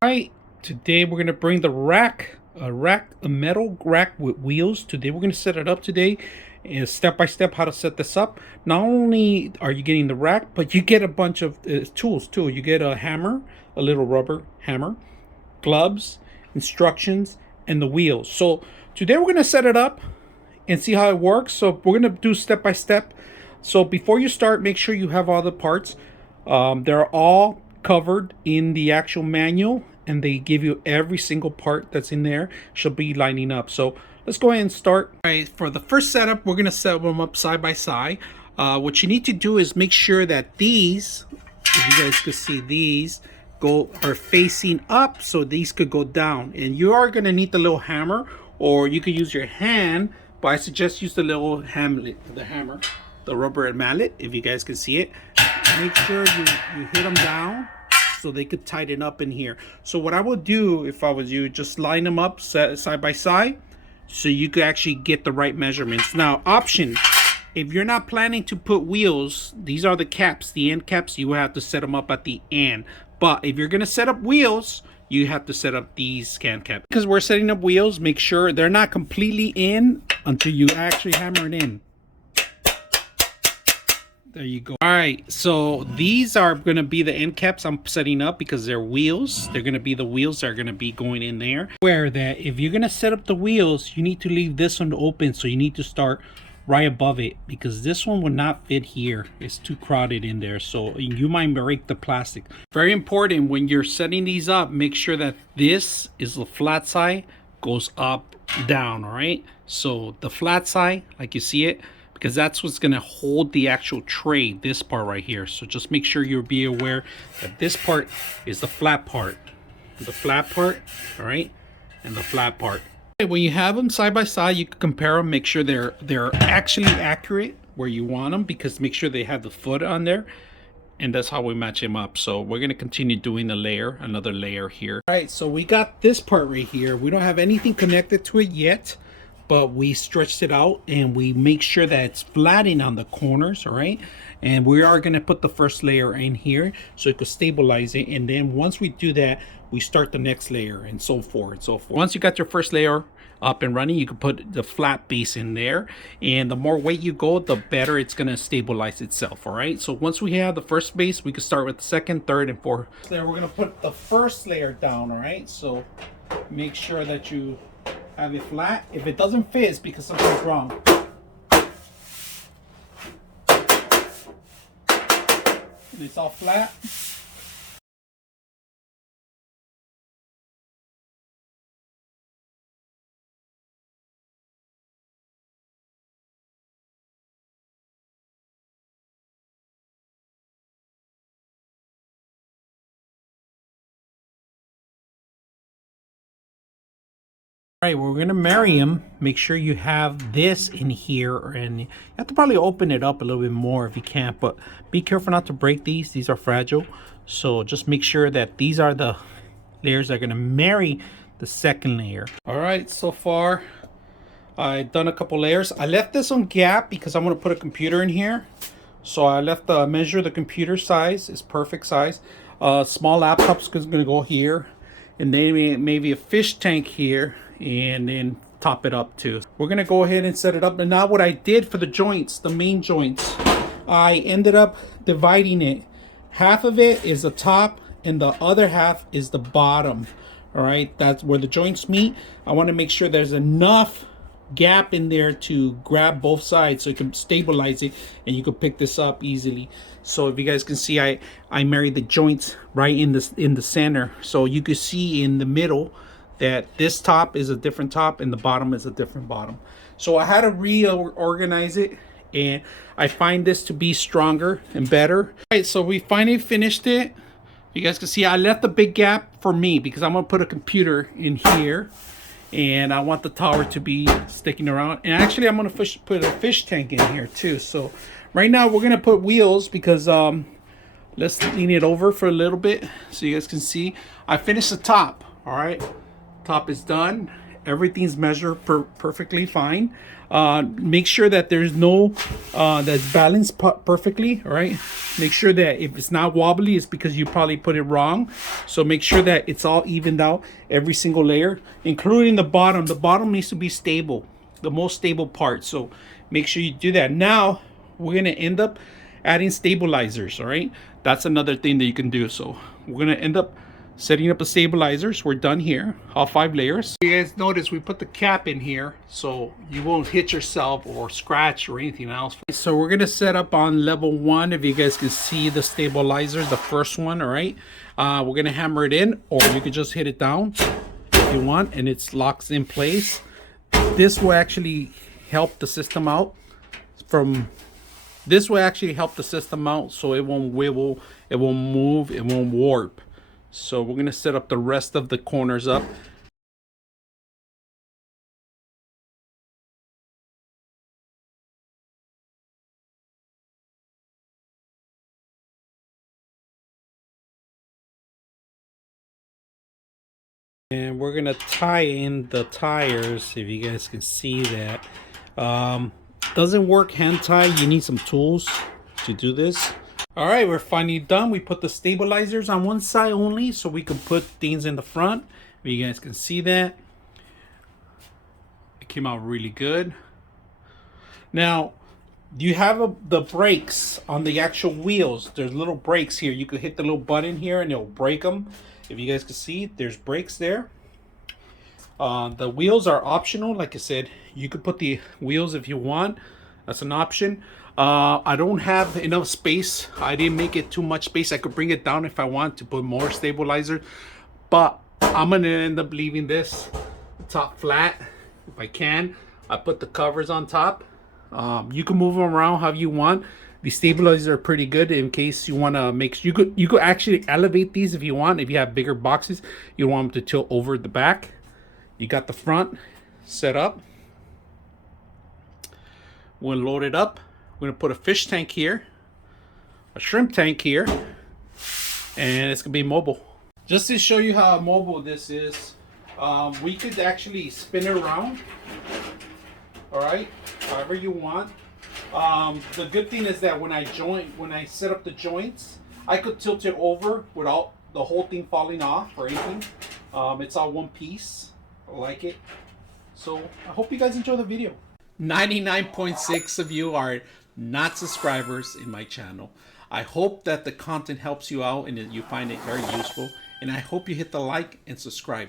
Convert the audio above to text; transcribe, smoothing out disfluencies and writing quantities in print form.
Right, today we're gonna bring the rack, a metal rack with wheels. Today we're gonna set it up today, and step by step how to set this up. Not only are you getting the rack, but you get a bunch of tools too. You get a hammer, a little rubber hammer, gloves, instructions, and the wheels. So today we're gonna set it up and see how it works. So we're gonna do step by step. So before you start, make sure you have all the parts. They're all covered in the actual manual, and they give you every single part that's in there should be lining up. So let's go ahead and start. All right, for the first setup, we're gonna set them up side by side. What you need to do is make sure that these, if you guys could see, these are facing up, so these could go down. And you are gonna need the little hammer, or you could use your hand, but I suggest use the little hammer, the rubber mallet, if you guys can see it. Make sure you hit them down so they could tighten up in here. So what I would do if I was you, just line them up side by side so you could actually get the right measurements. Now, option, if you're not planning to put wheels, these are the caps, the end caps. You will have to set them up at the end. But if you're gonna set up wheels, you have to set up these can caps. Because we're setting up wheels, make sure they're not completely in until you actually hammer it in. There you go. All right, so these are going to be the end caps I'm setting up because they're wheels. They're going to be the wheels that are going to be going in there. Where that if you're going to set up the wheels, you need to leave this one open, so you need to start right above it because this one will not fit here. It's too crowded in there, so you might break the plastic. Very important when you're setting these up, make sure that this is the flat side, goes up, down, all right? So the flat side, like you see it, because that's what's going to hold the actual tray, this part right here. So just make sure you'll be aware that this part is the flat part. The flat part, all right? And the flat part. When you have them side by side, you can compare them, make sure they're actually accurate where you want them, because make sure they have the foot on there. And that's how we match them up. So we're going to continue doing the layer, another layer here. All right, so we got this part right here. We don't have anything connected to it yet, but we stretched it out and we make sure that it's flattening on the corners, all right? And we are gonna put the first layer in here so it could stabilize it. And then once we do that, we start the next layer and so forth and so forth. Once you got your first layer up and running, you can put the flat base in there. And the more weight you go, the better it's gonna stabilize itself, all right? So once we have the first base, we can start with the second, third, and fourth. There, we're gonna put the first layer down, all right? So make sure that you have it flat. If it doesn't fit, it's because something's wrong. And it's all flat. All right, we're gonna marry them. Make sure you have this in here, and you have to probably open it up a little bit more if you can't, but be careful not to break these. These are fragile, so just make sure that these are the layers that are gonna marry the second layer. All right, so far I've done a couple layers. I left this on gap because I'm gonna put a computer in here, so I left the measure the computer size is perfect size. Small laptop's gonna go here, and then maybe a fish tank here, and then top it up too. We're gonna go ahead and set it up. And now what I did for the joints, the main joints, I ended up dividing it. Half of it is the top and the other half is the bottom. All right, that's where the joints meet. I want to make sure there's enough gap in there to grab both sides so you can stabilize it and you can pick this up easily. So if you guys can see, I married the joints right in the center, so you can see in the middle that this top is a different top and the bottom is a different bottom. So I had to reorganize it, and I find this to be stronger and better. All right, so we finally finished it. You guys can see I left the big gap for me because I'm gonna put a computer in here, and I want the tower to be sticking around. And actually I'm gonna put a fish tank in here too. So right now we're gonna put wheels because let's lean it over for a little bit so you guys can see. I finished the top. All right, top is done. everything's measured perfectly fine. Make sure that there's no that's balanced perfectly. All right, make sure that if it's not wobbly, it's because you probably put it wrong. So make sure that it's all evened out, every single layer, including the bottom. The bottom needs to be stable, the most stable part. So make sure you do that. Now we're gonna end up adding stabilizers. All right, that's another thing that you can do. So we're gonna end up setting up the stabilizers. We're done here, all 5 layers. You guys notice we put the cap in here so you won't hit yourself or scratch or anything else. So we're gonna set up on level 1. If you guys can see the stabilizers, the first one. All right, we're gonna hammer it in, or you can just hit it down if you want, and it's locks in place. This will actually help the system out from this will actually help the system out so it won't wibble, it won't move, it won't warp. So we're gonna set up the rest of the corners up. And we're gonna tie in the tires, if you guys can see that. Doesn't work hand tie, you need some tools to do this. All right, we're finally done. We put the stabilizers on one side only so we can put things in the front. If you guys can see that. It came out really good. Now, you have the brakes on the actual wheels. There's little brakes here. You could hit the little button here and it'll brake them. If you guys can see, there's brakes there. The wheels are optional. Like I said, you could put the wheels if you want. That's an option. I don't have enough space. I didn't make it too much space. I could bring it down if I want to put more stabilizer, but I'm gonna end up leaving this top flat if I can. I put the covers on top. You can move them around how you want. The stabilizers are pretty good in case you want to make. You could actually elevate these if you want. If you have bigger boxes, you want them to tilt over the back. You got the front set up. We'll load it up. We're gonna put a fish tank here, a shrimp tank here, and it's gonna be mobile. Just to show you how mobile this is, we could actually spin it around. All right, however you want. The good thing is that when I set up the joints, I could tilt it over without the whole thing falling off or anything. It's all one piece. I like it. So I hope you guys enjoy the video. 99.6 of you are not subscribers in my channel. I hope that the content helps you out and that you find it very useful. And I hope you hit the like and subscribe.